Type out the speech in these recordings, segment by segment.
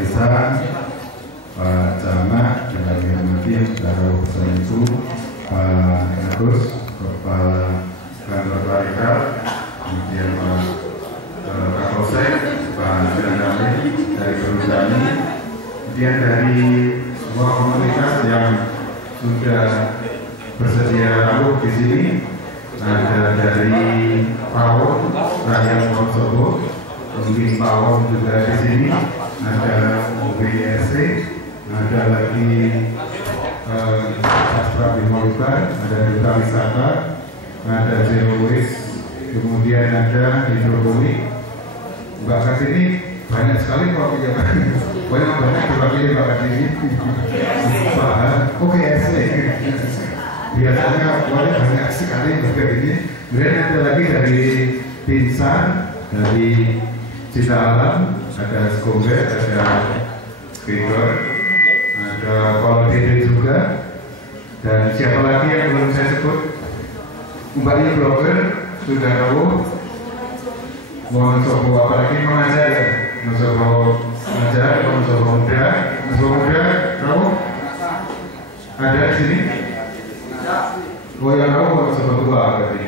Desa, Pak Camat, yang kami hormati yang sudah rawuh bersama Ibu, Pak Agus, Kepala Kantor Parikal, kemudian Pak Kapolsek, Pak Jandami dari Perhutani, kemudian dari semua komunitas yang sudah bersedia rawuh di sini, ada dari Pawon, Rakyat Wonosobo, kemudian Pawon juga di sini, ada UBRC, ada lagi Sastra Bimolukan, ada Duta Wisata, ada Zero Waste, kemudian ada hidroponik. Bakat ini banyak sekali kok ya, banyak dipakai bakat ini. Oke, biasanya banyak sekali bakat ini. Kemudian ada lagi dari Pinsan, dari Cita Alam, ada Skonger, ada Gregor, ada Kolodede juga, dan siapa lagi yang belum saya sebut? Umpamanya blogger sudah rawuh, Wonosobo apalagi mengajar ya, Wonosobo mengajar, Wonosobo muda rawuh, ada di sini. Oh yang rawuh Wonosobo tua berarti.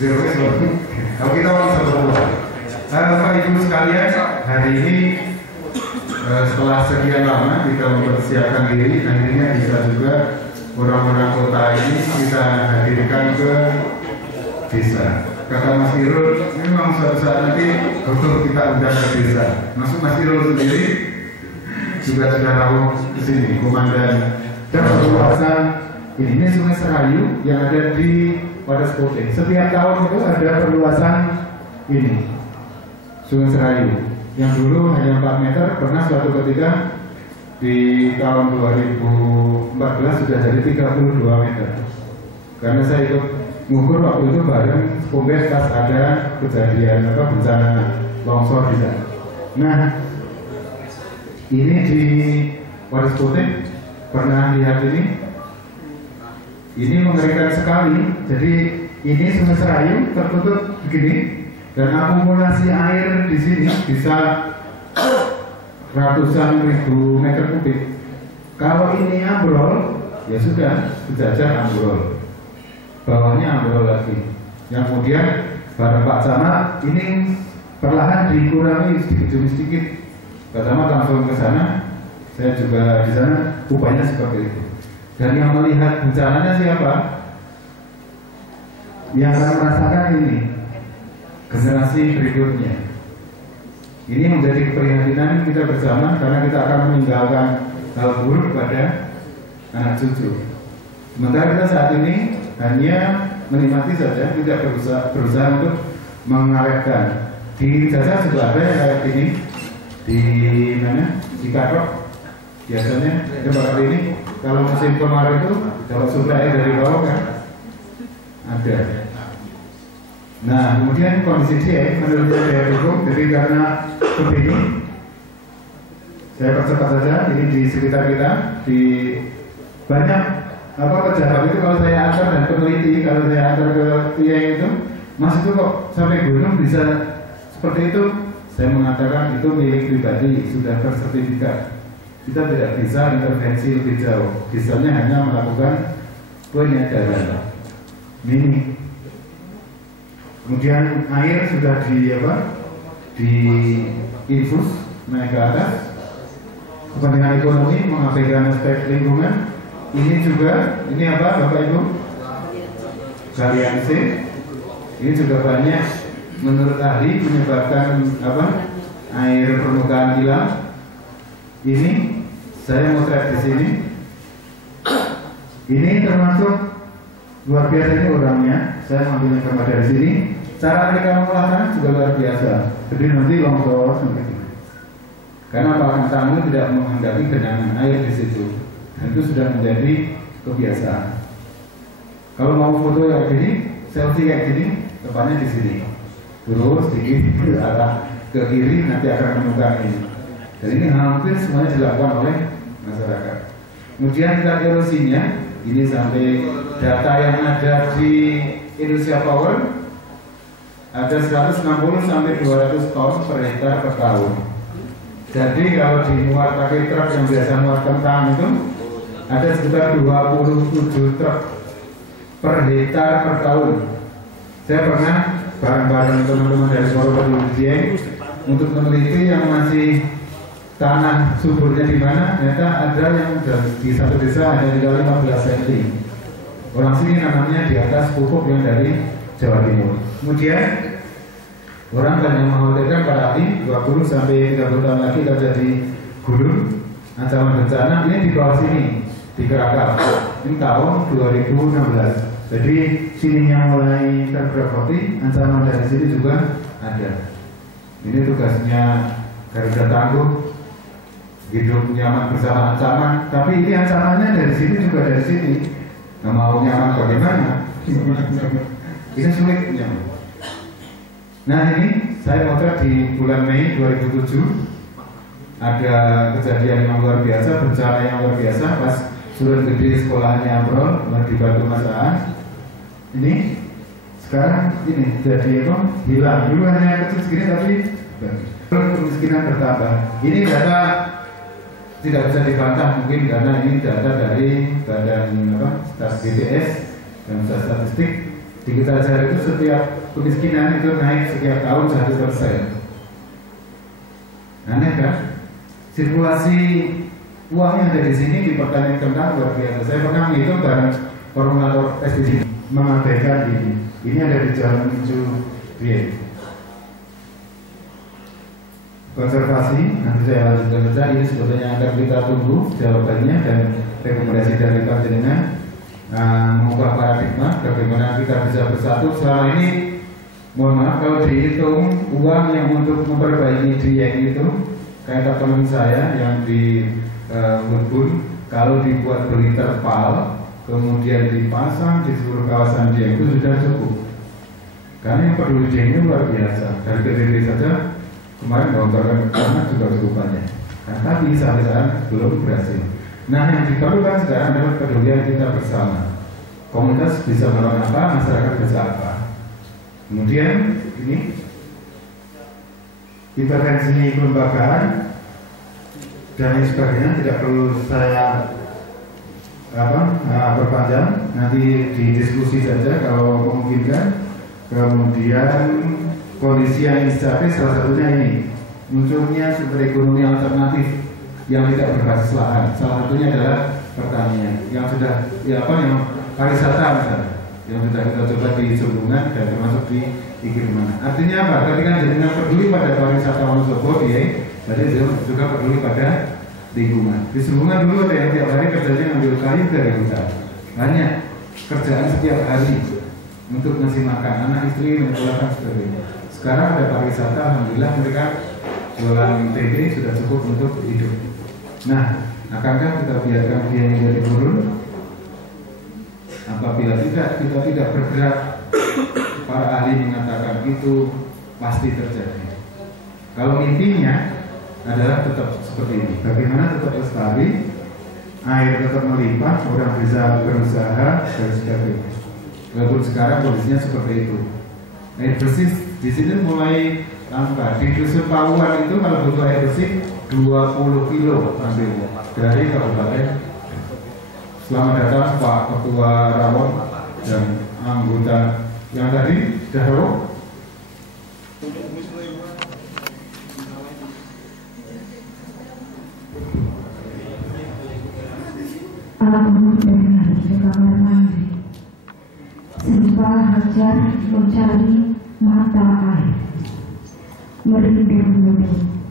Zero waste. Kalau kita Wonosobo tua. Bapak Ibu sekalian, hari ini setelah sekian lama kita mempersiapkan diri, akhirnya bisa juga orang-orang kota ini kita hadirkan ke desa. Kata Mas Irul, memang suatu saat nanti betul kita undang ke desa. Masuk Mas Irul sendiri juga sudah rawuh ke sini, komandan dan perluasan ini Sungai Serayu yang ada di Wadas Putih. Setiap tahun itu ada perluasan ini Sungai Serayu yang dulu hanya 4 meter, pernah suatu ketika di tahun 2014 sudah jadi 32 meter. Karena saya ikut ngukur waktu itu bareng Kombes pas ada kejadian bencana longsor di sana. Nah, ini di Wadas Putih pernah lihat ini? Ini mengerikan sekali. Jadi ini Sungai Serayu tertutup begini. Dan akumulasi air di sini bisa ratusan ribu meter kubik. Kalau ini ambrol, ya sudah sejajar ambrol. Bawahnya ambrol lagi. Yang kemudian bareng Pak Camat ini perlahan dikurangi sedikit demi sedikit. Pak Camat langsung ke sana. Saya juga di sana. Upaya seperti itu. Dan yang melihat bencananya siapa? Yang akan merasakan ini. Generasi berikutnya. Ini menjadi keprihatinan kita bersama karena kita akan meninggalkan hal buruk pada anak cucu. Sementara kita saat ini hanya menikmati saja, tidak berusaha untuk mengawetkan. Di jasa juga ada yang kayak ini di mana? Di Katok. Biasanya seperti ini. Kalau musim kemarau itu kalau sumber air dari bawah kan ada. Nah, kemudian kondisi dia menurut saya hukum, jadi karena begini, saya percepat saja. Ini di sekitar kita, di banyak pejabat itu kalau saya antar dan peneliti, kalau saya antar ke Tiang itu, Mas itu kok sampai gunung bisa seperti itu? Saya mengatakan itu milik pribadi, sudah bersertifikat. Kita tidak bisa intervensi lebih jauh. Misalnya hanya melakukan penyadaran mini. Kemudian air sudah di infus naik ke atas. Kepentingan ekonomi mengabaikan aspek lingkungan. Ini juga, ini apa Bapak Ibu? Galian C. Ini juga banyak menurut ahli menyebabkan air permukaan hilang. Ini saya motret di sini. Ini termasuk luar biasa ini orangnya. Saya mengambil gambar dari sini. Cara mereka mengolah juga luar biasa. Jadi nanti longsor seperti ini. Karena Pak Tamu tidak menghendaki genangan air di situ. Dan itu sudah menjadi kebiasaan. Kalau mau foto kayak gini, selfie kayak gini, depannya di sini. Terus sedikit ke arah ke kiri nanti akan menemukan ini. Dan ini hampir semuanya dilakukan oleh masyarakat. Kemudian tingkat erosinya, ini sampai data yang ada di Indonesia Power ada 160 sampai 200 ton per hektar per tahun. Jadi kalau dimuat pakai truk yang biasa muat kentang itu ada sekitar 27 truk per hektar per tahun. Saya pernah bareng-bareng teman-teman dari Purwodadi Dieng untuk meneliti yang masih tanah suburnya di mana. Ternyata ada yang di satu desa ada di 15 cm. Orang sini namanya di atas pupuk yang dari Jawa Timur. Kemudian orang banyak mengkhawatirkan Pak Ali 20 sampai 30 tahun lagi terjadi gulung ancaman bencana ini di bawah sini di Krakatau. Ini tahun 2016. Jadi sininya mulai terberkati, ancaman dari sini juga ada. Ini tugasnya Garuda Tangguh, hidup nyaman bersama ancaman. Tapi ini ancamannya dari sini juga dari sini. Nggak mau nyaman bagaimana? Ini sulit nyaman. Nah ini saya potret di bulan Mei 2007 ada kejadian yang luar biasa, bencana yang luar biasa pas Surun Gede sekolahnya ambrol di Batu Masaan. Ini sekarang ini jadi apa? Hilang. Dulu hanya kecil segini tapi kemiskinan bertambah. Ini data tidak bisa dibantah mungkin karena ini data dari Badan BPS dan Statistik. Di kita cari itu setiap kemiskinan itu naik setiap tahun 1%. Aneh kan? Sirkulasi uang yang ada di sini di pertanian kentang luar biasa. Saya pernah menghitung bareng koordinator SDG mengabaikan ini. Ini ada di Jalan menuju Dieng. Konservasi, nanti saya lanjutkan saja. Ini sebetulnya akan kita tunggu jawabannya dan rekomendasi dari panjenengan. Mengubah paradigma bagaimana kita bisa bersatu. Selama ini mohon maaf kalau dihitung uang yang untuk memperbaiki Dieng itu kayak teman saya yang di Woodbun, kalau dibuat beli terpal kemudian dipasang di seluruh kawasan Dieng itu sudah cukup. Karena yang peduli Dieng itu luar biasa. Dari PBB saja kemarin bongkarkan anak juga cukup banyak. Tapi sampai sekarang belum berhasil. Nah yang diperlukan sekarang adalah kepedulian kita bersama. Komunitas bisa melakukan apa, masyarakat bisa apa. Kemudian ini intervensi kelembagaan dan lain sebagainya tidak perlu saya perpanjang. Nanti didiskusi saja kalau memungkinkan. Kemudian kondisi yang inisiatif salah satunya ini munculnya sumber ekonomi alternatif yang tidak berbasis lahan. Salah satunya adalah pertanian yang sudah yang pariwisata misalnya yang sudah kita coba di Sumbungan dan termasuk di Ikirmana. Artinya apa? Ketika jenengan peduli pada pariwisata Wonosobo, jadi juga peduli pada lingkungan. Di Sumbungan dulu ada yang tiap hari kerjanya ngambil kayu dari hutan. Banyak kerjaan setiap hari untuk ngasih makan anak istri, menyekolahkan sebagainya. Sekarang ada pariwisata, alhamdulillah mereka jualan tempe sudah cukup untuk hidup. Nah, akankah kita biarkan dia menjadi turun? Apabila tidak, kita tidak bergerak, para ahli mengatakan itu pasti terjadi. Kalau intinya adalah tetap seperti ini. Bagaimana tetap lestari, air tetap melimpah, orang bisa berusaha dan sebagainya. Walaupun sekarang kondisinya seperti itu. Air bersih di sini mulai tambah. Di dusun Pawuan itu kalau butuh air bersih 20 kilo ambilnya dari kabupaten. Selamat datang Pak Ketua Rawon dan anggota yang tadi sudah tahu. Aku dengar di kamar mandi, Simpa Hajar mencari mata air, merinding-merinding.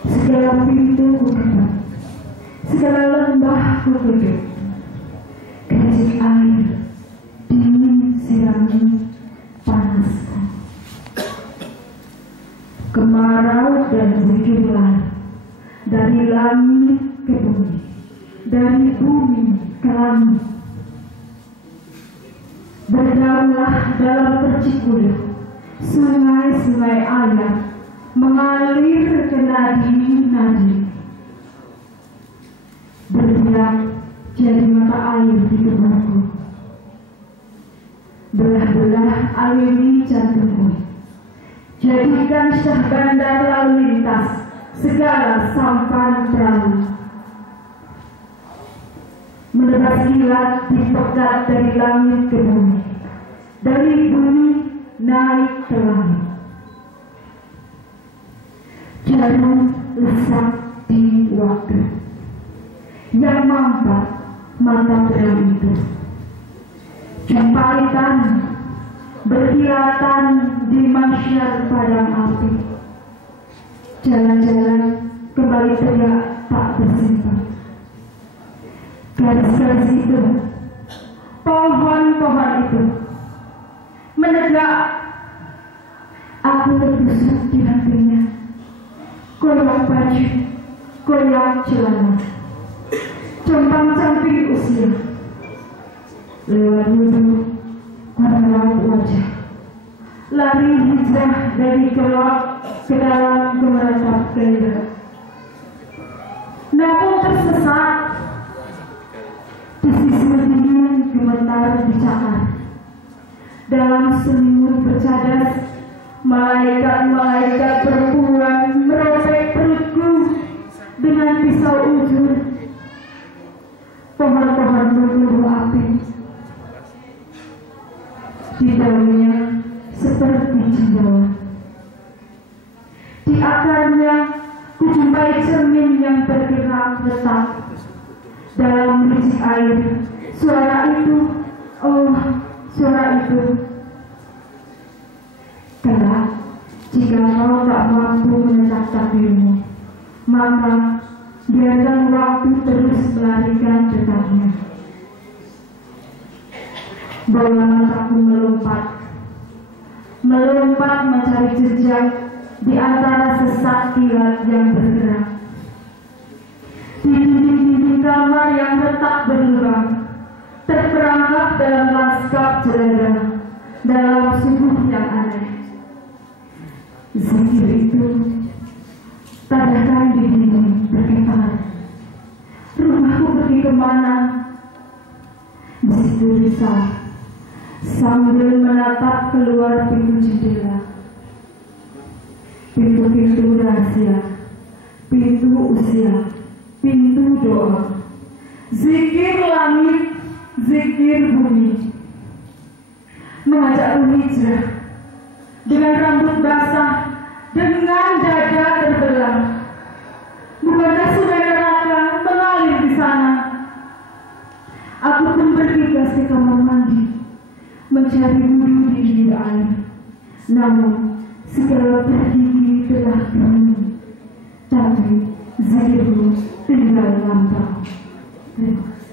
Segala pintu kututup, segala lembah kututup. Gercik air dingin sirami panaskan. Kemarau dan bukitlah dari langit ke bumi, dari bumi ke langit. Berdaulah dalam percikuluk sungai-sungai air mengalir ke nadi-nadi. Bergerak jadi mata air di tubuhku. Belah-belah aliri jantungku. Jadikan syah bandar lalu lintas segala sampan perahu. Menebas kilat dipegat dari langit ke bumi, dari bumi naik ke langit. Jarum lesak di waktu yang mampat mata pedang itu. Jumpaitan berkilatan di masyar padang api. Jalan-jalan kembali teriak tak bersimpang. Garis-garis itu, pohon-pohon itu menegak. Aku terbusuk di hatinya. Koyak baju, koyak celana, compang-camping usia. Lewat wudhu, merawat wajah. Lari hijrah dari kelak ke dalam kemeratap gairah. Namun tersesat di sisi dingin gemetar dicakar. Dalam selimut bercadas, malaikat-malaikat perempuan merobek perutku dengan pisau ujur. Pohon-pohon berburu api, di daunnya seperti cendawan. Di akarnya kujumpai cermin yang bergerak retak. Dalam berisik air, suara itu, oh suara itu. Kelak, jika kau tak mampu menetap takdirmu, maka biarkan waktu terus melarikan dekatnya. Bola mataku melompat mencari jejak di antara sesak kilat yang bergerak. Di dinding-dinding kamar yang retak berlubang, terperangkap dalam lanskap jelajah, dalam subuh yang aneh. Zikir itu tadakan di dinding bergetar. Rumahku pergi kemana? Di situ risau, sambil menatap keluar pintu jendela. Pintu-pintu rahasia, pintu usia, pintu doa. Zikir langit, zikir bumi, mengajakku hijrah dengan rambut basah, dengan dada terbelah. Bukankah sungai neraka mengalir di sana? Aku pun bergegas ke kamar mandi, mencari wudhu di hilir air. Namun segala pergigi telah kering, tapi zikirku tinggal lampau. Terima kasih.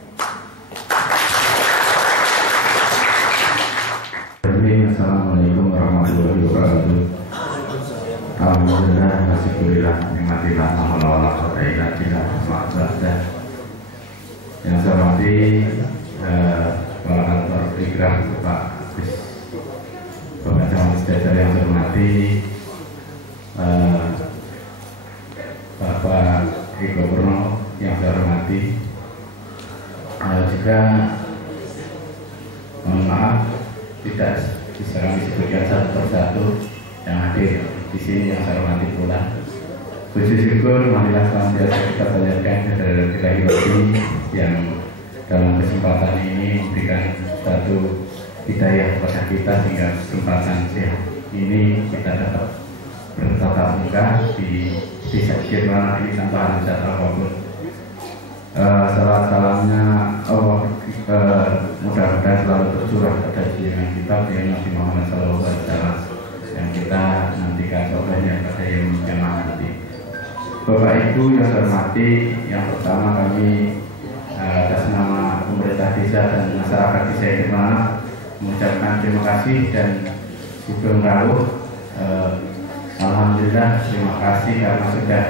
Assalamualaikum warahmatullahi wabarakatuh. Alhamdulillah, wasyukurillah, nikmatillah, alhamdulillah, alhamdulillah, alhamdulillah. Yang saya hormati Kepala Kantor Ikrah Pak Bis, Bapak Camat Sejajar yang saya hormati, Bapak Eko Purno yang saya hormati, juga mohon maaf tidak bisa kami sebutkan satu persatu yang hadir di sini yang saya hormati pula. Puji syukur marilah senantiasa kita panjatkan kehadirat ilahi yang dalam kesempatan ini memberikan satu hidayah kepada kita sehingga kesempatan sehat ini kita dapat bertatap muka di desa Kirwana ini tanpa hajat apapun. Salam-salamnya Allah mudah-mudahan selalu tercurah pada junjungan kita yang Nabi Muhammad SAW yang kita nantikan soalnya pada yang nanti. Bapak Ibu yang saya hormati, yang pertama kami atas nama pemerintah desa dan masyarakat desa Kirwana mengucapkan terima kasih dan sugeng rawuh. Alhamdulillah, terima kasih karena sudah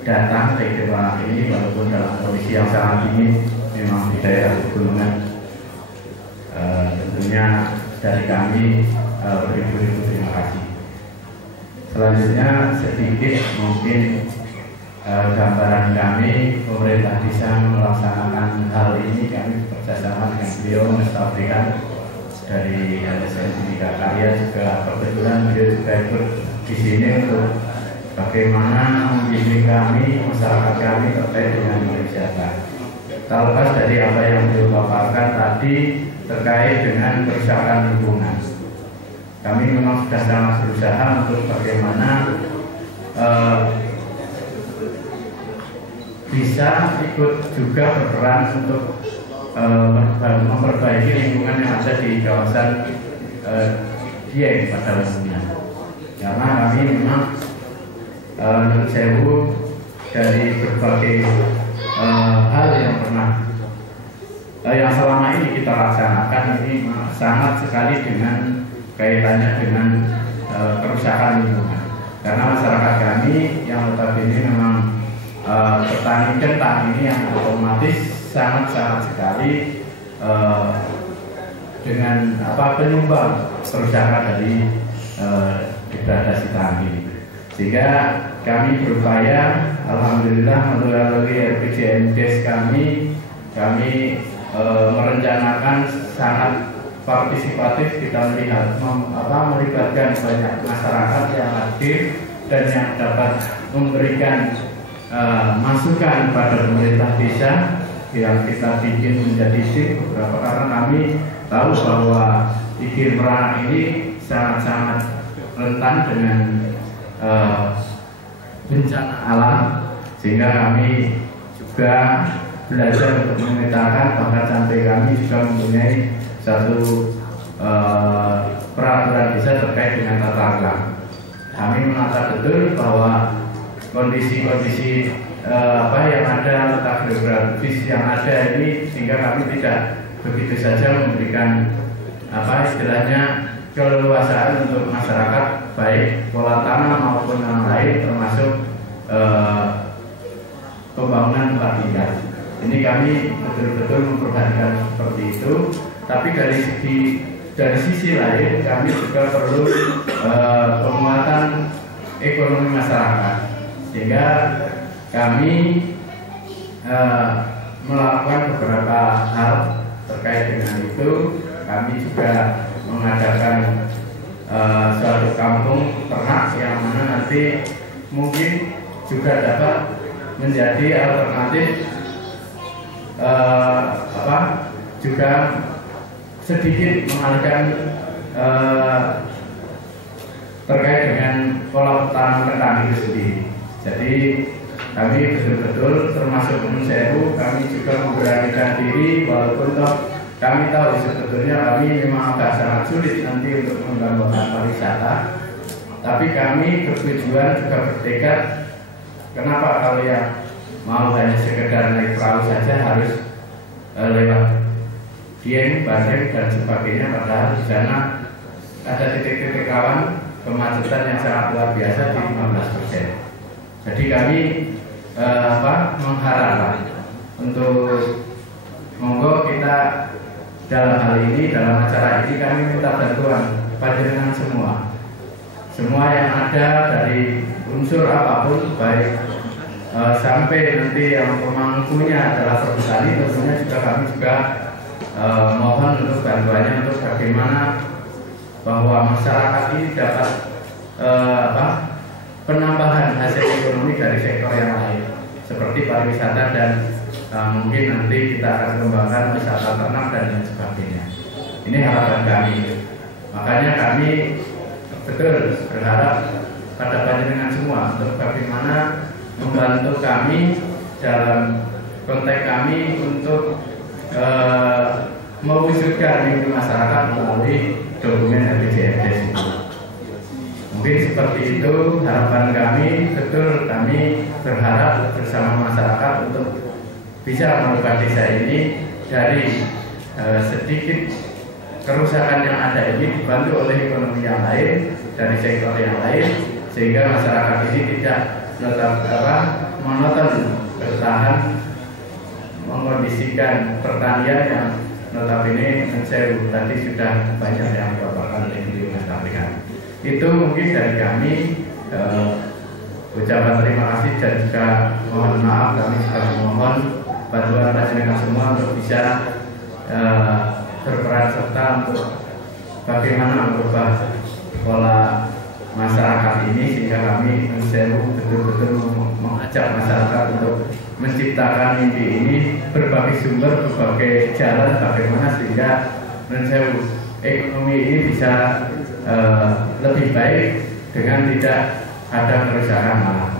datang ke Kirwana ini walaupun dalam kondisi yang sangat dingin, memang di daerah pegunungan. Tentunya dari kami beribu-ribu terima kasih. Selanjutnya sedikit mungkin gambaran kami pemerintah desa melaksanakan hal ini. Kami bekerjasama dengan beliau menstabilkan dari LSM Bhinneka Karya juga kebetulan beliau juga ikut di sini untuk bagaimana membimbing kami, masyarakat kami terkait dengan pariwisata. Terlepas dari apa yang beliau paparkan tadi terkait dengan kerusakan lingkungan, kami memang sudah sangat berusaha untuk bagaimana bisa ikut juga berperan untuk memperbaiki lingkungan yang ada di kawasan Dieng pada umumnya. Karena kami memang menurut saya dari berbagai hal yang pernah yang selama ini kita laksanakan ini sangat sekali dengan kaitannya dengan kerusakan lingkungan. Karena masyarakat kami yang notabene memang petani kentang ini yang otomatis sangat sekali dengan penyumbang kerusakan dari degradasi tanah. Sehingga kami berupaya, alhamdulillah melalui RPJMDes kami merencanakan sangat partisipatif. Kita melihat melibatkan banyak masyarakat yang hadir dan yang dapat memberikan masukan pada pemerintah desa yang kita bikin menjadi SIM beberapa, karena kami tahu bahwa Igir Merangan ini sangat rentan dengan bencana alam, sehingga kami juga belajar untuk memetakan, bahkan sampai kami juga mempunyai satu peraturan desa terkait dengan tata ruang. Kami menata betul bahwa kondisi-kondisi yang ada, letak geografis yang ada ini, sehingga kami tidak begitu saja memberikan istilahnya keleluasaan untuk masyarakat, baik pola tanam maupun yang lain, termasuk pembangunan tempat tinggal. Ini kami betul-betul memperhatikan seperti itu. Tapi dari sisi lain kami juga perlu penguatan ekonomi masyarakat, sehingga kami melakukan beberapa hal terkait dengan itu. Kami juga mengadakan suatu kampung ternak yang mana nanti mungkin juga dapat menjadi alternatif juga sedikit mengalihkan terkait dengan pola tanam kentang itu sendiri. Jadi kami betul-betul termasuk Sewu, kami juga memberanikan diri, walaupun kami tahu sebetulnya kami memang agak sangat sulit nanti untuk mengembangkan pariwisata, tapi kami bertujuan juga bertekad. Kenapa kalau yang mau hanya sekedar naik perahu saja harus lewat Dieng, Bandeng dan sebagainya, padahal di sana ada titik-titik rawan kemacetan yang sangat luar biasa di 15%. Jadi kami mengharapkan untuk monggo kita dalam hal ini, dalam acara ini kami minta bantuan panjenengan semua yang ada dari unsur apapun, baik sampai nanti yang pemangkunya adalah perhutani, tentunya juga kami juga mohon untuk bantuannya untuk bagaimana bahwa masyarakat ini dapat penambahan hasil ekonomi dari sektor yang lain seperti pariwisata dan mungkin nanti kita akan kembangkan wisata ternak dan lain sebagainya. Ini harapan kami. Makanya kami betul berharap pada panjenengan semua untuk bagaimana membantu kami dalam konteks kami untuk mewujudkan mimpi masyarakat melalui dokumen RPJMDes itu. Mungkin seperti itu harapan kami. Betul kami berharap bersama masyarakat untuk bisa merubah desa ini dari sedikit kerusakan yang ada ini dibantu oleh ekonomi yang lain dari sektor yang lain, sehingga masyarakat ini tidak monoton bertahan mengkondisikan pertanian yang notabene saya tadi sudah banyak yang dipaparkan oleh Mas Taufik. Itu mungkin dari kami ucapan terima kasih dan juga mohon maaf, kami juga mohon bantuan panjenengan semua untuk bisa berperan serta untuk bagaimana merubah pola masyarakat ini sehingga kami betul-betul mengajak masyarakat untuk menciptakan mimpi ini, berbagai sumber, berbagai jalan bagaimana sehingga ekonomi ini bisa lebih baik dengan tidak ada kerusakan malah.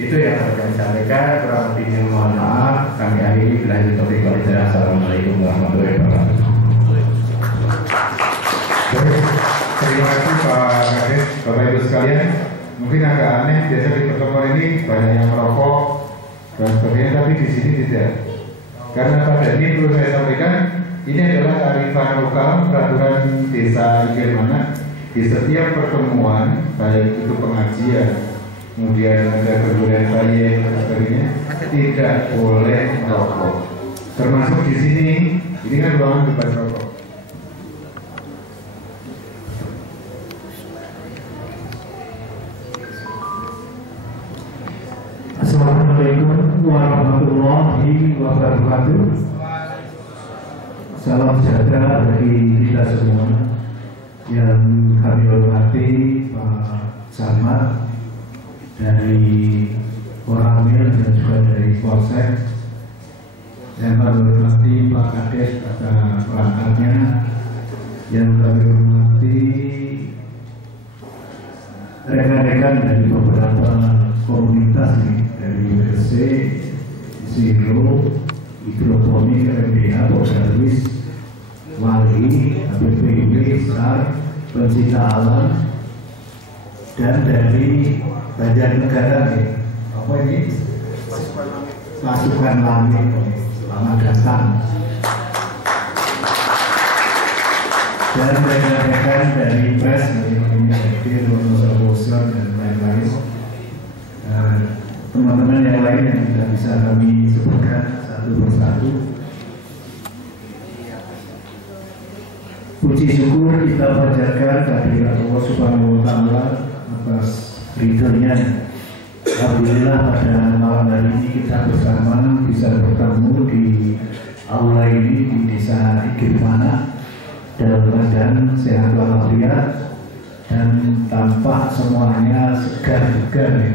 Itu yang harus kami sampaikan. Kurang lebihnya mohon maaf. Kami akhiri. Assalamualaikum warahmatullahi wabarakatuh. Terima kasih Pak Kades, Bapak Ibu sekalian. Mungkin agak aneh, biasa di pertemuan ini banyak yang merokok dan sebagainya, tapi di sini tidak. Karena pada ini perlu saya sampaikan, ini adalah kearifan lokal peraturan desa Igirmana. Di setiap pertemuan, baik itu pengajian, kemudian ada kemudian bayi dan sebagainya, tidak boleh merokok. Termasuk di sini, ini kan ruangan bebas rokok. Assalamualaikum warahmatullahi wabarakatuh. Salam sejahtera bagi kita semua. Yang kami hormati Pak Samad dari Koramil dan juga dari Polsek. Yang kami hormati Pak Kades atas perangkatnya. Yang kami hormati rekan-rekan dari beberapa komunitas nih, dari WC, Zero, Hidroponik, RMBH, Poldarwis, Wali, HPPIW, SAR, Pencinta Alam, dan dari Banjarnegara nih, apa ini? Pasukan Langit, selamat datang. Dan rekan-rekan dari press, dari Rono dan lain-lain. Teman-teman yang lain yang tidak bisa kami sebutkan satu persatu. Puji syukur kita panjatkan kehadirat Allah Subhanahu wa Ta'ala atas ridhonya. Alhamdulillah pada malam hari ini kita bersama bisa bertemu di aula ini di Desa Igirmana dalam keadaan sehat walafiat dan tampak semuanya segar bugar ya.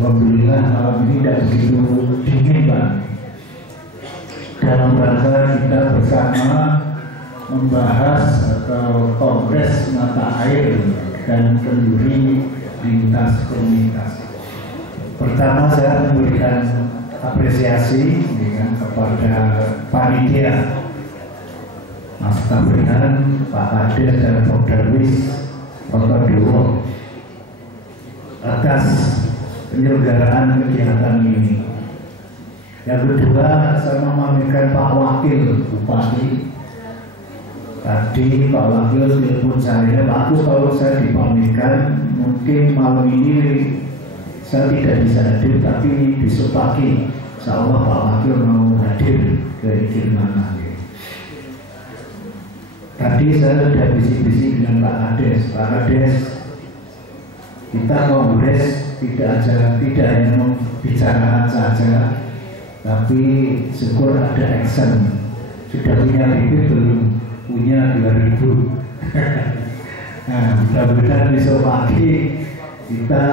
Alhamdulillah malam ini tidak begitu dingin Pak. Dalam rangka kita bersama membahas atau kongres mata air dan kenduri lintas komunitas. Pertama saya memberikan apresiasi kepada panitia Mas Tabrihan, Pak Kades dan Pak Darwis Rotodowo atas penyelenggaraan kegiatan ini. Yang kedua, saya memamerkan Pak Wakil Bupati. Tadi Pak Wakil telepon saya, bagus kalau saya dipamerkan. Mungkin malam ini saya tidak bisa hadir, tapi besok pagi insya Allah Pak Wakil mau hadir ke Igirmana. Tadi saya sudah bisik-bisik dengan Pak Kades. Pak Kades, kita kongres tidak hanya membicarakan saja, tapi syukur ada action. Sudah punya bibit belum? Punya 2000. Nah, mudah-mudahan besok pagi kita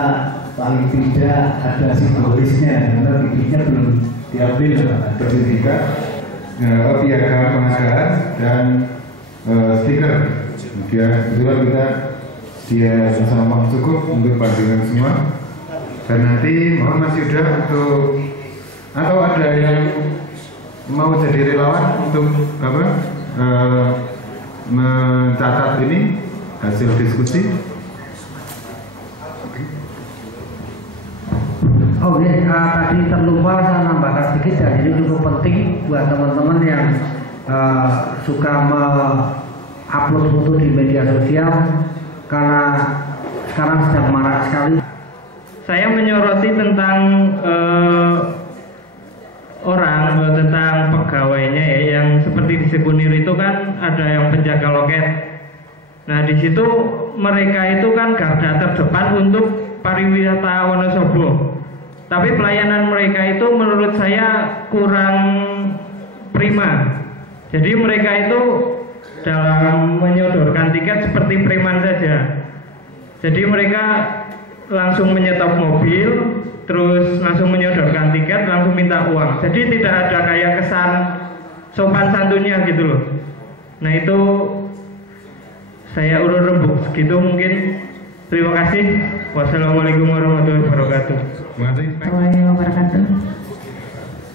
paling tidak ada simbolisnya, karena bibitnya belum diambil. Ada sertifikat, piagam penghargaan dan stiker. Kemudian kebetulan kita dia bersama cukup untuk pandangan semua. Dan nanti mohon Mas Yuda untuk atau ada yang mau jadi relawan untuk apa mencatat ini hasil diskusi. Oh ya, tadi terlupa saya nambahkan sedikit dan ini cukup penting buat teman-teman yang suka upload foto di media sosial karena sekarang sedang marak sekali. Saya menyoroti tentang tentang pegawainya ya, yang seperti di Sekunir itu kan ada yang penjaga loket. Nah di situ mereka itu kan garda terdepan untuk pariwisata Wonosobo. Tapi pelayanan mereka itu menurut saya kurang prima. Jadi mereka itu dalam menyodorkan tiket seperti preman saja. Jadi mereka langsung menyetop mobil, terus langsung menyodorkan tiket, langsung minta uang. Jadi tidak ada kayak kesan sopan santunnya gitu loh. Nah itu saya urut rembuk segitu mungkin. Terima kasih. Wassalamualaikum warahmatullahi wabarakatuh. Warahmatullahi wabarakatuh.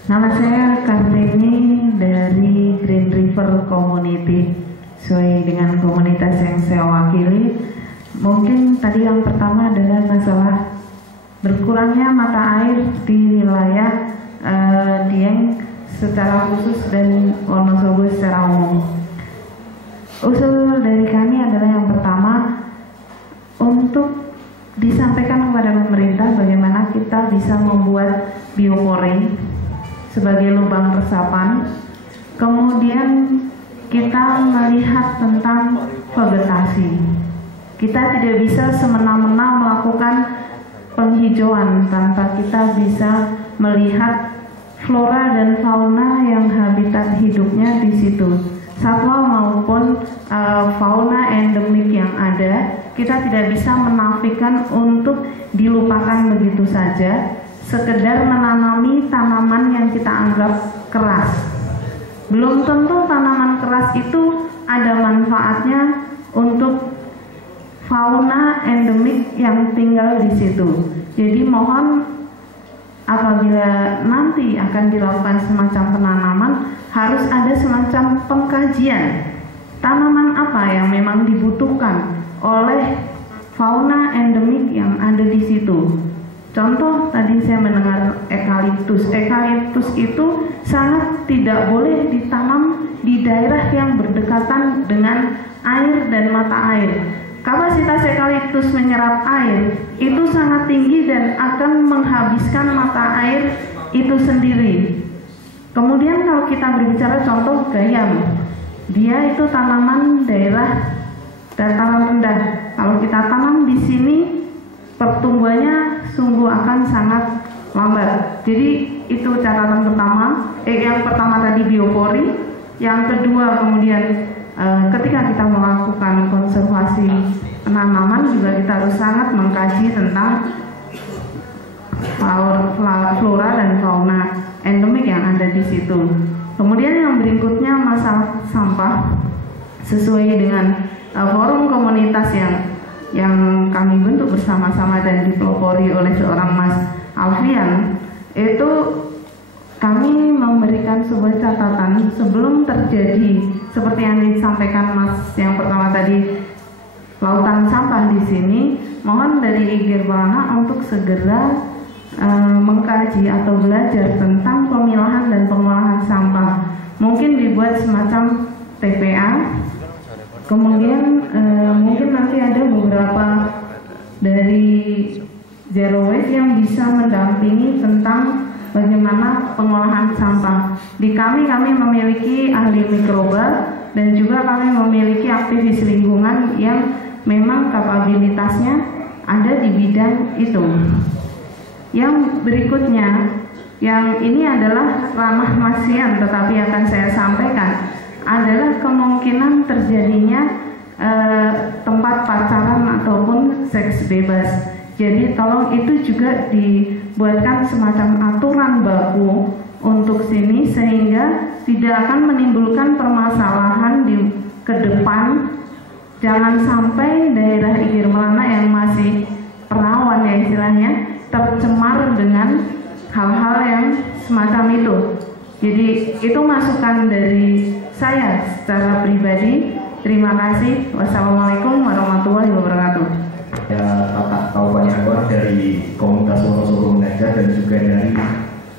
Nama saya Kartini dari Green River Community. Sesuai dengan komunitas yang saya wakili, mungkin tadi yang pertama adalah masalah berkurangnya mata air di wilayah Dieng secara khusus dan Wonosobo secara umum. Usul dari kami adalah yang pertama, untuk disampaikan kepada pemerintah bagaimana kita bisa membuat biopori sebagai lubang resapan. Kemudian kita melihat tentang vegetasi. Kita tidak bisa semena-mena melakukan penghijauan tanpa kita bisa melihat flora dan fauna yang habitat hidupnya di situ. Satwa maupun fauna endemik yang ada, kita tidak bisa menafikan untuk dilupakan begitu saja, sekedar menanami tanaman yang kita anggap keras. Belum tentu tanaman keras itu ada manfaatnya untuk fauna endemik yang tinggal di situ. Jadi mohon apabila nanti akan dilakukan semacam penanaman, harus ada semacam pengkajian tanaman apa yang memang dibutuhkan oleh fauna endemik yang ada di situ. Contoh tadi saya mendengar eukaliptus. Eukaliptus itu sangat tidak boleh ditanam di daerah yang berdekatan dengan air dan mata air. Kapasitas eukaliptus menyerap air itu sangat tinggi dan akan menghabiskan mata air itu sendiri. Kemudian kalau kita berbicara contoh gayam, dia itu tanaman daerah dataran rendah. Kalau kita tanam di sini, pertumbuhannya sungguh akan sangat lambat. Jadi itu catatan pertama. Yang pertama tadi biopori, yang kedua kemudian ketika kita melakukan konservasi penanaman juga kita harus sangat mengkaji tentang flora dan fauna endemik yang ada di situ. Kemudian yang berikutnya masalah sampah, sesuai dengan forum komunitas yang kami bentuk bersama-sama dan dipelopori oleh seorang Mas Alfian, itu kami memberikan sebuah catatan sebelum terjadi seperti yang disampaikan Mas yang pertama tadi, lautan sampah di sini. Mohon dari Girbalana untuk segera mengkaji atau belajar tentang pemilahan dan pengolahan sampah. Mungkin dibuat semacam TPA. Kemudian mungkin nanti ada beberapa dari Zero Waste yang bisa mendampingi tentang bagaimana pengolahan sampah. Di kami memiliki ahli mikroba dan juga kami memiliki aktivis lingkungan yang memang kapabilitasnya ada di bidang itu. Yang berikutnya, yang ini adalah ranah Mas Sian, tetapi akan saya sampaikan adalah kemungkinan terjadinya tempat pacaran ataupun seks bebas. Jadi tolong itu juga dibuatkan semacam aturan baku untuk sini sehingga tidak akan menimbulkan permasalahan ke depan. Jangan sampai daerah Girbalana yang masih perawan ya istilahnya tercemar dengan hal-hal yang semacam itu. Jadi itu masukan dari saya secara pribadi. Terima kasih. Wassalamualaikum warahmatullahi wabarakatuh. Ya, Kakak Kabupaten Anwar dari Komunitas Wonosobo Mengajar dan juga dari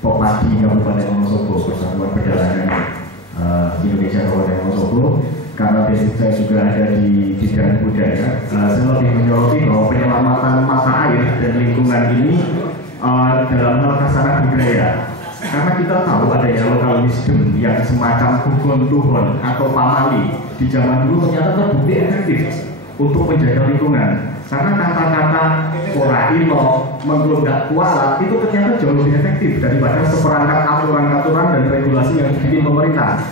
Popadi Kabupaten Wonosobo, Persatuan Perjalanan Indonesia Kabupaten Wonosobo. Karena basic saya juga ada di bidang budaya, saya lebih menyoroti bahwa penyelamatan mata air dan lingkungan ini dalam hal khasana budaya. Karena kita tahu adanya lokal wisdom yang semacam Gugon Tuhon atau Pamali di zaman dulu ternyata terbukti efektif untuk menjaga lingkungan. Karena kata-kata ora ilo, menggelondak kuala itu ternyata jauh lebih efektif daripada seperangkat aturan-aturan dan regulasi yang dibikin pemerintah.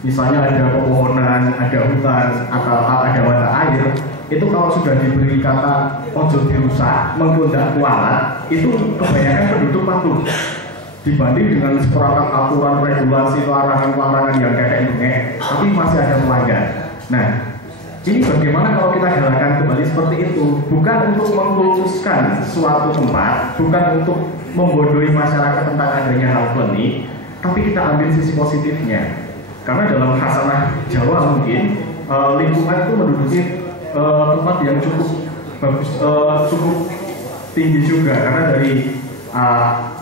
misalnya ada pepohonan, ada hutan, atau ada mata air, itu kalau sudah diberi kata ojo dirusak, menggoda kualat, itu kebanyakan penduduk patuh dibanding dengan seperangkat aturan, regulasi, larangan-larangan yang kayak bengek, tapi masih ada pelanggar. Nah, ini bagaimana kalau kita galakan kembali seperti itu, bukan untuk mengkhususkan suatu tempat, bukan untuk membodohi masyarakat tentang adanya hal ini, tapi kita ambil sisi positifnya. Karena dalam khasanah Jawa mungkin lingkungan itu menduduki tempat yang cukup bagus, cukup tinggi juga, karena dari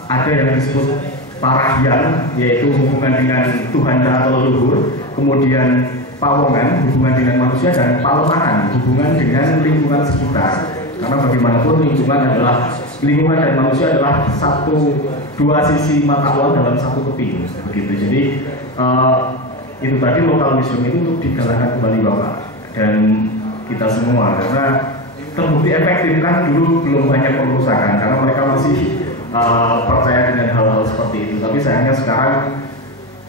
ada yang disebut parahian, yaitu hubungan dengan Tuhan atau leluhur, kemudian pawongan, hubungan dengan manusia, dan palemahan, hubungan dengan lingkungan sekitar. Karena bagaimanapun lingkungan dan manusia adalah dua sisi mata uang dalam satu keping, begitu. Jadi itu tadi lokal wisdom itu untuk digalakkan kembali Bapak dan kita semua, karena terbukti efektif kan. Dulu belum banyak pengerusakan karena mereka masih percaya dengan hal-hal seperti itu, tapi sayangnya sekarang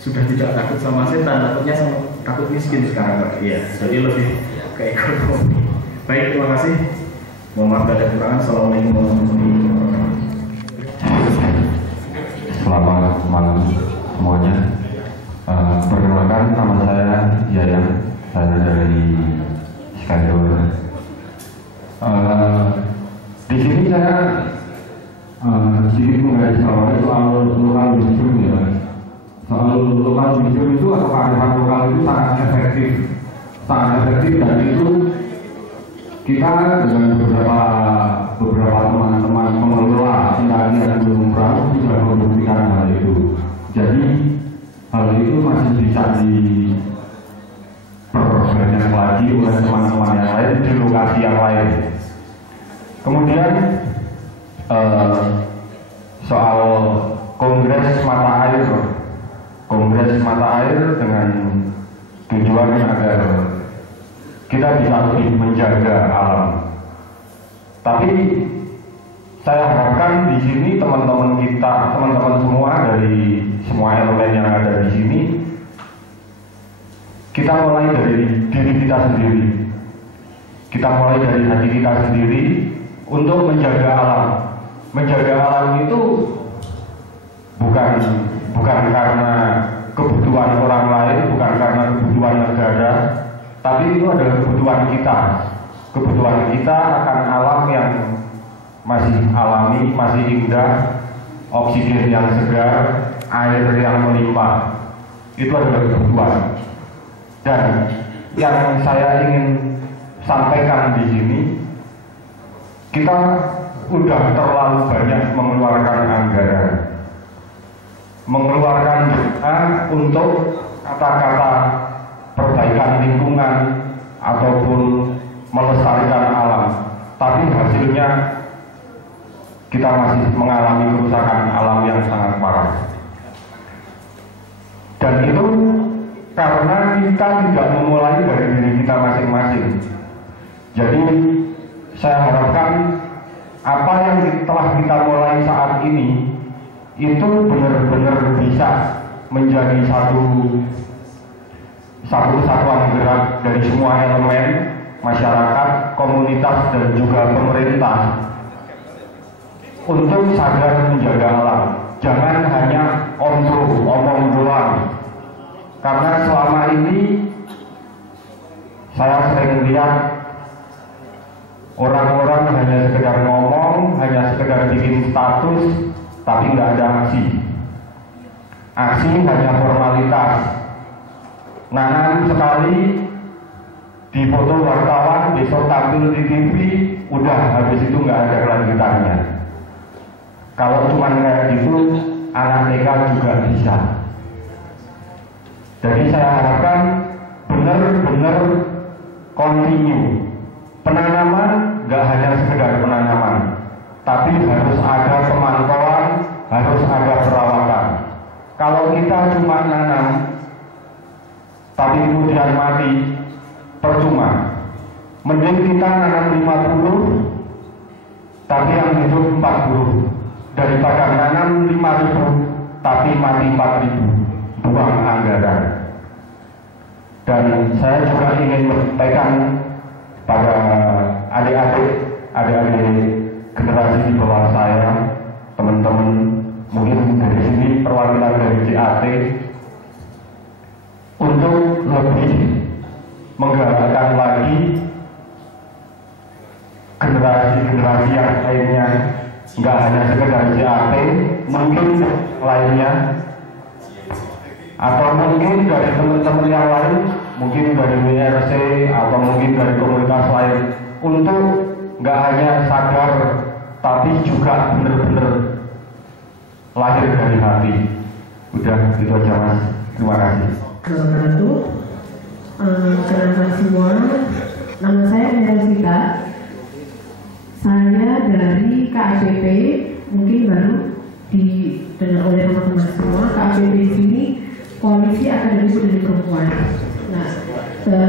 sudah tidak takut sama setan, takutnya takut miskin sekarang Pak. Iya, jadi lebih ke ekonomi. Baik, terima kasih. Mohon maaf ada kekurangan. Assalamualaikum warahmatullahi wabarakatuh. Selamat malam semuanya. Perkenalkan, nama saya Yayan, saya dari Skydor. Di sini saya sedikit menggarisbawahi soal lokal wisdom ya. Soal lokal wisdom itu atau kearifan lokal itu sangat efektif, dan itu kita dengan beberapa teman-teman pengelola pendakian Gunung Prau sudah membuktikan hal itu. Jadi hal itu masih bisa diperbanyak lagi oleh teman-teman yang lain di lokasi yang lain. Kemudian soal kongres mata air dengan tujuan agar kita bisa lebih menjaga alam. Tapi saya harapkan di sini teman-teman semua dari semua elemen yang ada di sini, kita mulai dari diri kita sendiri. Kita mulai dari hati kita sendiri untuk menjaga alam. Menjaga alam itu bukan karena kebutuhan orang lain, bukan karena kebutuhan negara, tapi itu adalah kebutuhan kita. Kebutuhan kita akan alam yang masih alami, masih indah, oksigen yang segar, air yang melimpah. Itu adalah kebutuhan. Dan yang saya ingin sampaikan di sini, kita sudah terlalu banyak mengeluarkan anggaran, mengeluarkan untuk kata-kata perbaikan lingkungan ataupun melestarikan alam, tapi hasilnya kita masih mengalami kerusakan alam yang sangat parah. Dan itu karena kita tidak memulai dari diri kita masing-masing. Jadi saya harapkan apa yang telah kita mulai saat ini itu benar-benar bisa menjadi satu kesatuan gerak dari semua elemen masyarakat, komunitas, dan juga pemerintah untuk sadar menjaga alam. Jangan hanya omong doang, karena selama ini saya sering lihat orang-orang hanya sekedar ngomong, hanya sekedar bikin status, tapi nggak ada aksi. Aksi hanya formalitas. Nanam sekali di foto wartawan, besok tampil di TV, udah habis itu nggak ada kelanjutannya. Kalau cuma kayak gitu, anak TK juga bisa. Jadi saya harapkan benar-benar continue. Penanaman nggak hanya sekedar penanaman, tapi harus ada pemantauan, harus ada perawatan. Kalau kita cuma nanam, tapi kemudian mati, percuma. Mending kita nanam 50, tapi yang hidup 40, daripada nanam 5.000, tapi mati 4.000, buang anggaran. Dan saya juga ingin menyampaikan pada adik-adik generasi di bawah saya, teman-teman mungkin dari sini perwakilan dari CAT, untuk lebih menggerakkan lagi generasi-generasi yang lainnya, nggak hanya sekedar CAT, mungkin lainnya, atau mungkin dari teman-teman yang lain, mungkin dari WRC atau mungkin dari komunitas lain, untuk nggak hanya sadar tapi juga benar-benar lahir dari hati. Udah itu aja Mas, terima kasih. Kenalkan semua, nama saya Mersita. Saya dari KAPP, mungkin baru didengar oleh teman-teman semua. KAPP di sini Koalisi Akademi Peduli Perempuan. Nah,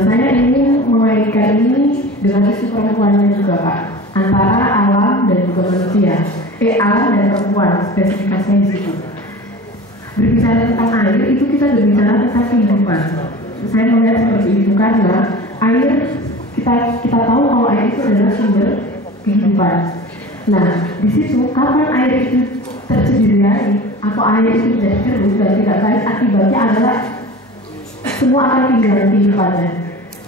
saya ingin mengaitkan ini dengan isu perempuannya juga, Pak, antara alam dan juga manusia. Alam dan perempuan, spesifikasinya di situ. Berbicara tentang air, itu kita berbicara tentang kehidupan. Saya melihat seperti itu karena air, kita tahu kalau air itu adalah sumber kehidupan. Nah, di situ kapan air itu tercederai atau air itu tidak keruh dan tidak baik, akibatnya adalah semua akan kehilangan kehidupannya.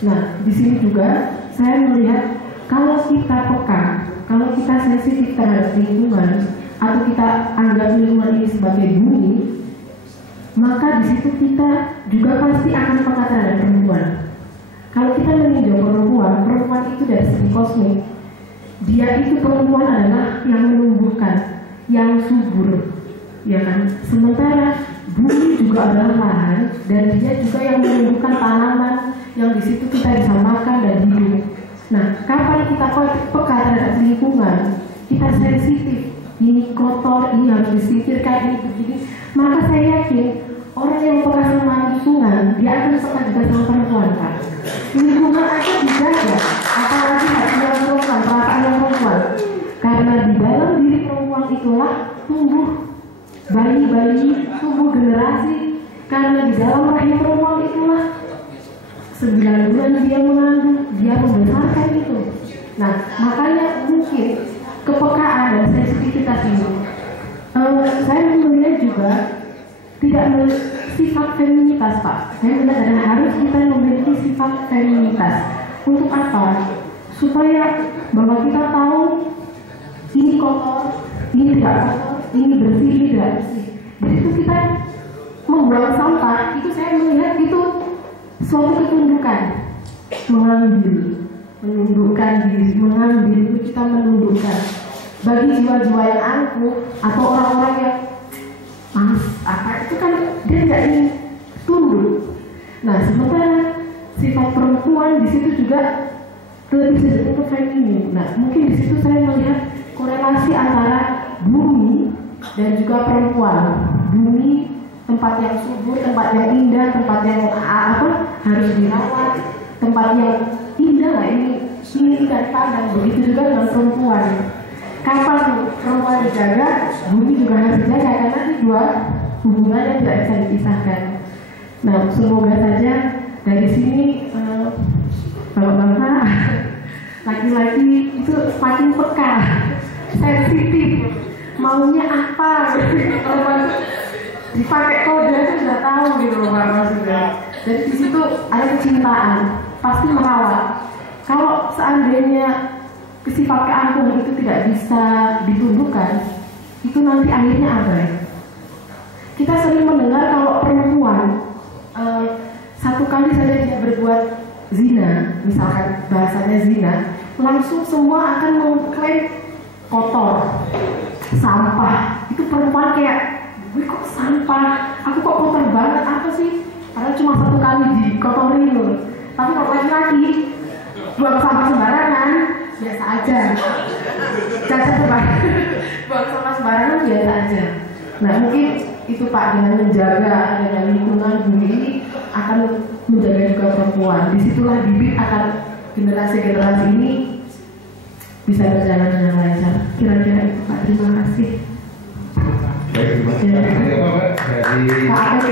Nah, di sini juga saya melihat kalau kita peka, kalau kita sensitif terhadap lingkungan atau kita anggap lingkungan ini sebagai bumi, maka di situ kita juga pasti akan peka terhadap perempuan. Kalau kita meninjau perempuan itu dari segi kosmik, dia itu perempuan adalah yang menumbuhkan, yang subur, ya kan? Sementara bumi juga adalah lahan dan dia juga yang menumbuhkan tanaman yang di situ kita bisa makan dan hidup. Nah, kapan kita peka terhadap lingkungan, kita sensitif, ini kotor, ini harus disingkirkan, ini begini, maka saya yakin orang yang peka sama lingkungan, dia akan peka juga sama perempuan, Pak. Lingkungan aja dijaga, apalagi hatinya perempuan, perasaan perempuan. Karena di dalam diri perempuan itulah tumbuh bayi-bayi, tumbuh generasi. Karena di dalam rahim perempuan itulah 9 bulan dia mengandung, dia membesarkan itu. Nah, makanya mungkin kepekaan dan sensitivitas ini, saya melihat juga tidak sifat feminitas, Pak. Saya melihat ada harus kita memiliki sifat feminitas. Untuk apa? Supaya bahwa kita tahu ini kotor, ini tidak kotor, ini bersih, ini tidak bersih. Jadi itu kita membuang sampah, itu saya melihat itu suatu ketundukan, menundukkan diri, mengambil itu kita menundukkan. Bagi jiwa-jiwa yang angkuh atau orang-orang yang malas apa itu kan dia tidak ingin tunduk. Nah, sementara sifat perempuan di situ juga lebih cenderung ke feminin. Nah, mungkin di situ saya melihat korelasi antara bumi dan juga perempuan. Bumi tempat yang subur, tempat yang indah, tempat yang harus dirawat, tempat yang indah lah ini tidak pandang. Begitu juga dengan perempuan. Kapan perempuan dijaga, bumi juga harus dijaga karena itu dua hubungannya tidak bisa dipisahkan. Nah, semoga saja dari sini bapak-bapak, laki-laki itu semakin peka, sensitif, maunya apa, kalau dipakai kode itu sudah tahu gitu loh Pak maksudnya. Jadi di situ ada kecintaan, pasti merawat. Kalau seandainya sifat keangkuhan itu tidak bisa ditundukkan, itu nanti akhirnya abai. Kita sering mendengar kalau perempuan satu kali saja dia berbuat zina, misalkan bahasanya zina, langsung semua akan mengklaim kotor, sampah. Itu perempuan kayak, wih kok sampah, aku kok kotor banget, apa sih? Padahal cuma satu kali dikotorin loh. Tapi kalau laki-laki buang sampah sembarangan, biasa aja. Cacat Pak, buang sampah sembarangan biasa aja. Nah mungkin itu Pak, dengan menjaga dengan lingkungan bumi ini akan menjaga juga perempuan. Disitulah bibit akan generasi-generasi ini bisa berjalan dengan lancar. Kira-kira itu Pak, terima kasih. Baik, KAPP,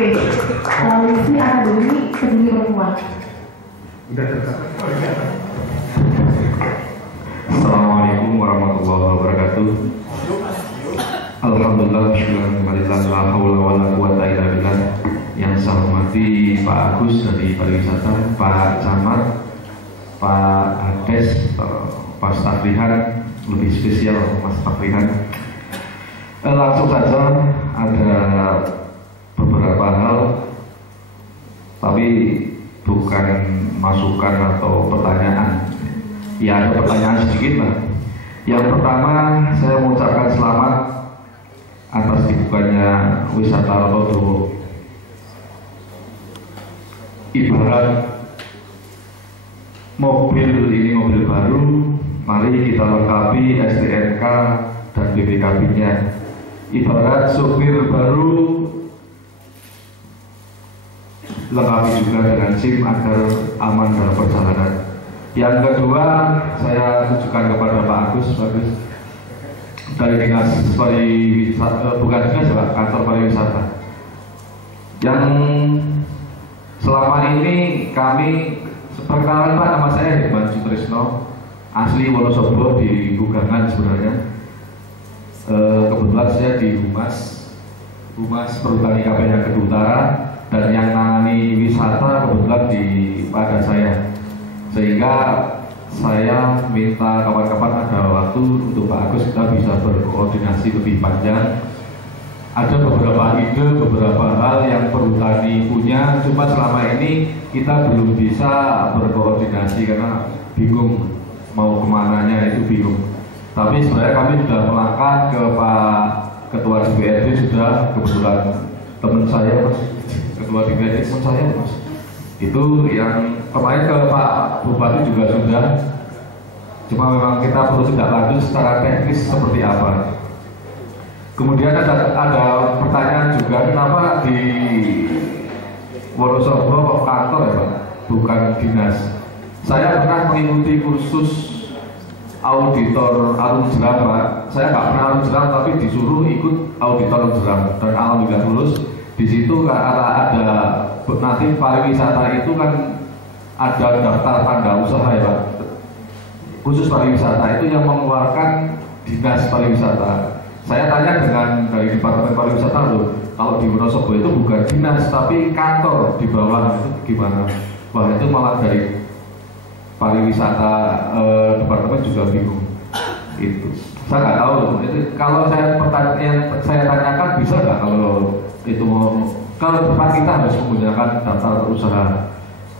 Koalisi Akademi Peduli Perempuan. Udah tercatat. Assalamualaikum warahmatullahi wabarakatuh. Alhamdulillah, bismillahirrahmanirrahim, la haula wala quwata illa billah. Yang saya hormati Pak Agus dari pariwisata, Pak Camat, Pak Hades, Pak Stafrihan, lebih spesial Mas Stafrihan. Langsung saja, ada beberapa hal, tapi bukan masukan atau pertanyaan. Ya, ada pertanyaan sedikit lah. Yang pertama, saya mengucapkan selamat atas dibukanya wisata Rotodowo. Ibarat mobil ini mobil baru, mari kita lengkapi STNK dan BPKB-nya. Ibarat sopir baru, lengkapi juga dengan SIM agar aman dalam perjalanan. Yang kedua, saya tujukan kepada Pak Agus dari Dinas Pariwisata, bukan dinas Pak, kantor pariwisata. Yang selama ini kami, perkenalkan Pak, nama saya Hikman Sutrisno, asli Wonosobo di Bugangan sebenarnya. Kebetulan saya di Humas Perhutani KPH Kedua Utara, dan yang nangani wisata kebetulan pada saya. Sehingga saya minta kawan-kawan ada waktu untuk Pak Agus kita bisa berkoordinasi lebih panjang. Ada beberapa ide, beberapa hal yang perhutani punya, cuma selama ini kita belum bisa berkoordinasi karena bingung mau kemananya, itu bingung. Tapi sebenarnya kami sudah melangkah ke Pak Ketua DPRD, sudah kebetulan teman saya Mas, Ketua DPRD teman saya Mas. Itu yang kemarin ke Pak Bupati juga sudah, cuma memang kita perlu tidak lanjut secara teknis seperti apa. Kemudian ada pertanyaan juga, kenapa di Wonosobo kantor ya Pak, bukan dinas. Saya pernah mengikuti kursus auditor arum jeram Pak. Saya nggak pernah arum jeram, tapi disuruh ikut auditor arum jeram, dan alhamdulillah lulus. Di situ ada nanti pariwisata itu kan ada daftar tanda usaha ya Pak. Khusus pariwisata itu yang mengeluarkan dinas pariwisata. Saya tanya dari Departemen Pariwisata loh, kalau di Wonosobo itu bukan dinas tapi kantor di bawah, itu gimana? Wah, itu malah dari pariwisata departemen juga bingung. Itu saya nggak tahu. Itu kalau yang saya tanyakan bisa nggak kalau itu kalau depan kita harus menggunakan daftar usaha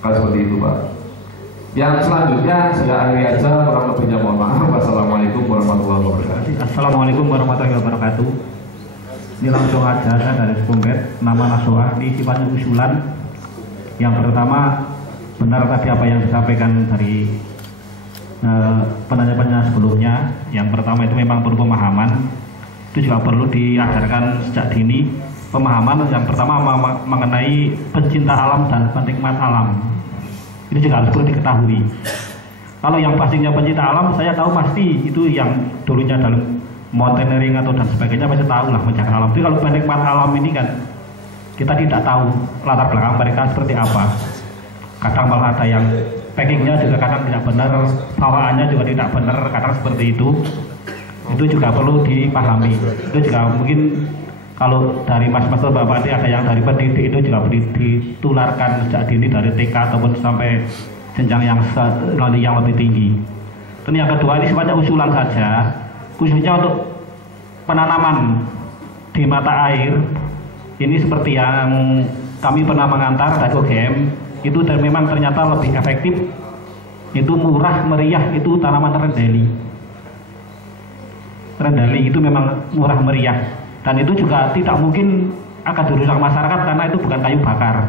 kan seperti itu Pak. Yang selanjutnya saya akhiri aja, kurang lebihnya mohon maaf. Wassalamualaikum warahmatullahi wabarakatuh. Assalamualaikum warahmatullahi wabarakatuh. Ini langsung aja, saya dari Sepungket, nama Nasoa. Ini sifatnya usulan. Yang pertama, benar tadi apa yang disampaikan dari penanya-penanya sebelumnya. Yang pertama itu memang perlu pemahaman. Itu juga perlu diajarkan sejak dini. Pemahaman yang pertama mengenai pencinta alam dan penikmat alam. Ini juga harus perlu diketahui. Kalau yang pastinya pencinta alam, saya tahu pasti itu yang dulunya dalam mountaineering atau dan sebagainya pasti tahu lah menjaga alam. Tapi kalau penikmat alam ini kan kita tidak tahu latar belakang mereka seperti apa. Kadang malah ada yang packingnya juga kadang tidak benar, bawaannya juga tidak benar, kadang seperti itu. Itu juga perlu dipahami. Itu juga mungkin kalau dari mas-mas atau bapak ada yang dari pendidik itu juga ditularkan sejak dini dari TK ataupun sampai jenjang yang lebih tinggi. Dan yang kedua ini sifatnya usulan saja, khususnya untuk penanaman di mata air. Ini seperti yang kami pernah mengantar dari UGM itu, dan memang ternyata lebih efektif. Itu murah meriah, itu tanaman rendeli. Rendeli itu memang murah meriah. Dan itu juga tidak mungkin akan dirusak masyarakat karena itu bukan kayu bakar.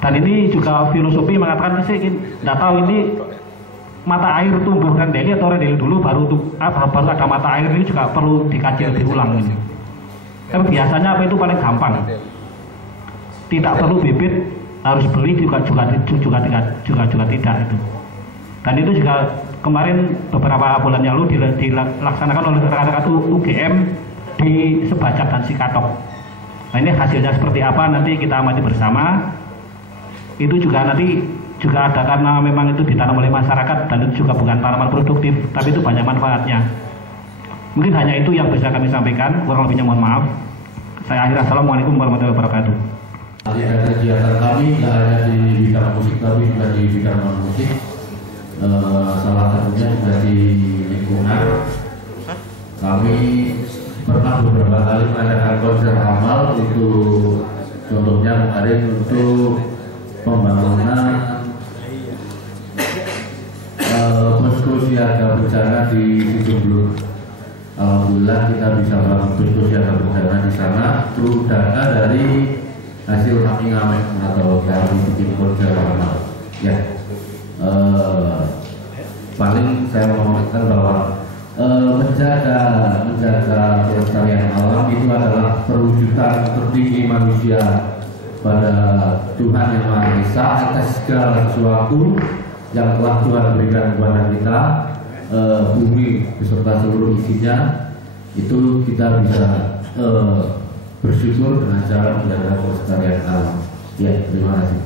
Dan ini juga filosofi mengatakan sih, tidak tahu ini mata air tumbuh rendeli atau rendeli dulu baru ada mata air, ini juga perlu dikaji lebih ulang ini. Tapi biasanya apa itu paling gampang. Tidak perlu bibit, harus beli juga tidak itu. Dan itu juga kemarin beberapa bulan yang lalu dilaksanakan oleh rekan-rekan UGM di Sebajak dan Sikatok. Nah ini hasilnya seperti apa nanti kita amati bersama. Itu juga nanti juga ada karena memang itu ditanam oleh masyarakat dan itu juga bukan tanaman produktif, tapi itu banyak manfaatnya. Mungkin hanya itu yang bisa kami sampaikan, kurang lebihnya mohon maaf. Saya akhiri, assalamualaikum warahmatullahi wabarakatuh. Kegiatan kami tidak hanya di bidang musik tapi juga di bidang non musik. Salah satunya juga di lingkungan. Kami pernah beberapa kali mengadakan konser amal, itu contohnya kemarin untuk pembangunan posko siaga bencana di Situblur. Alhamdulillah kita bisa membangun posko siaga bencana di sana. Itu dana dari hasil ngamen atau dari bikin konser amal. Ya, paling saya mau mengatakan bahwa menjaga kelestarian alam itu adalah perwujudan tertinggi manusia pada Tuhan Yang Maha Esa atas segala sesuatu yang telah Tuhan berikan kepada kita, bumi beserta seluruh isinya, itu kita bisa bersyukur dengan cara menjaga kelestarian alam. Ya, terima kasih.